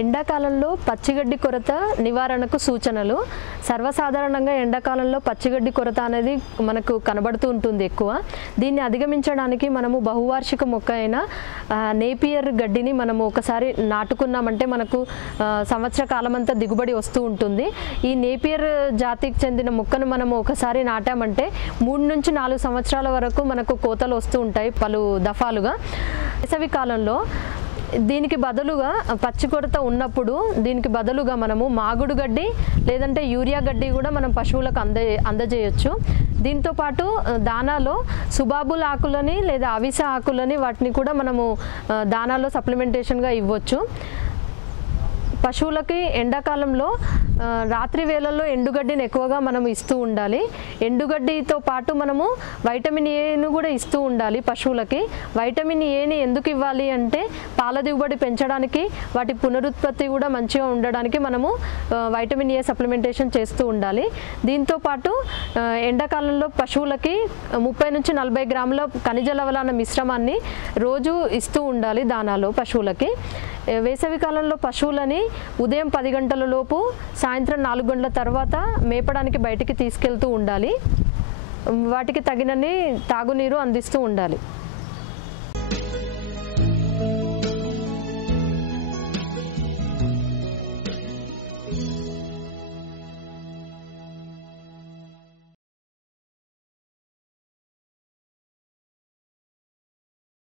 ఎండాకాలంలో పచ్చిగడ్డి కొరత నివారణకు సూచనలు. సర్వసాధారణంగా ఎండాకాలంలో పచ్చిగడ్డి కొరత అనేది మనకు కనబడుతూ ఉంటుంది ఎక్కువ. దీన్ని అధిగమించడానికి మనము బహువార్షిక మొక్క అయిన నేపియర్ గడ్డిని మనము ఒకసారి నాటుకున్నామంటే మనకు సంవత్సర కాలమంతా దిగుబడి వస్తూ ఉంటుంది. ఈ నేపియర్ జాతికి చెందిన మొక్కను మనము ఒకసారి నాటామంటే 3 నుంచి 4 సంవత్సరాల వరకు మనకు కోతలు వస్తూ ఉంటాయి పలు దఫాలుగా. వేసవి కాలంలో దీనికి బదులుగా పచ్చి కొరత ఉన్నప్పుడు దీనికి బదులుగా మనము మాగుడు గడ్డి లేదంటే యూరియా గడ్డి కూడా మనం పశువులకు అందజేయచ్చు. దీంతో పాటు దానాలో సుబాబుల్ ఆకులని లేదా అవిసె ఆకులని వాటిని కూడా మనము దానాలో సప్లిమెంటేషన్గా ఇవ్వచ్చు. పశువులకి ఎండాకాలంలో రాత్రి వేళల్లో ఎండుగడ్డిని ఎక్కువగా మనం ఇస్తూ ఉండాలి. ఎండుగడ్డితో పాటు మనము వైటమిన్ ఏను కూడా ఇస్తూ ఉండాలి పశువులకి. వైటమిన్ ఏని ఎందుకు ఇవ్వాలి అంటే పాల దిగుబడి పెంచడానికి, వాటి పునరుత్పత్తి కూడా మంచిగా ఉండడానికి మనము వైటమిన్ ఏ సప్లిమెంటేషన్ చేస్తూ ఉండాలి. దీంతో పాటు ఎండాకాలంలో పశువులకి 30 నుంచి 40 గ్రాముల ఖనిజ లవణాల మిశ్రమాన్ని రోజు ఇస్తూ ఉండాలి దానాలో పశువులకి. వేసవి కాలంలో పశువులని ఉదయం 10 గంటల లోపు సాయంత్రం 4 గంటల తర్వాత మేపడానికి బయటికి తీసుకెళ్తూ ఉండాలి. వాటికి తగినన్ని తాగునీరు అందిస్తూ ఉండాలి.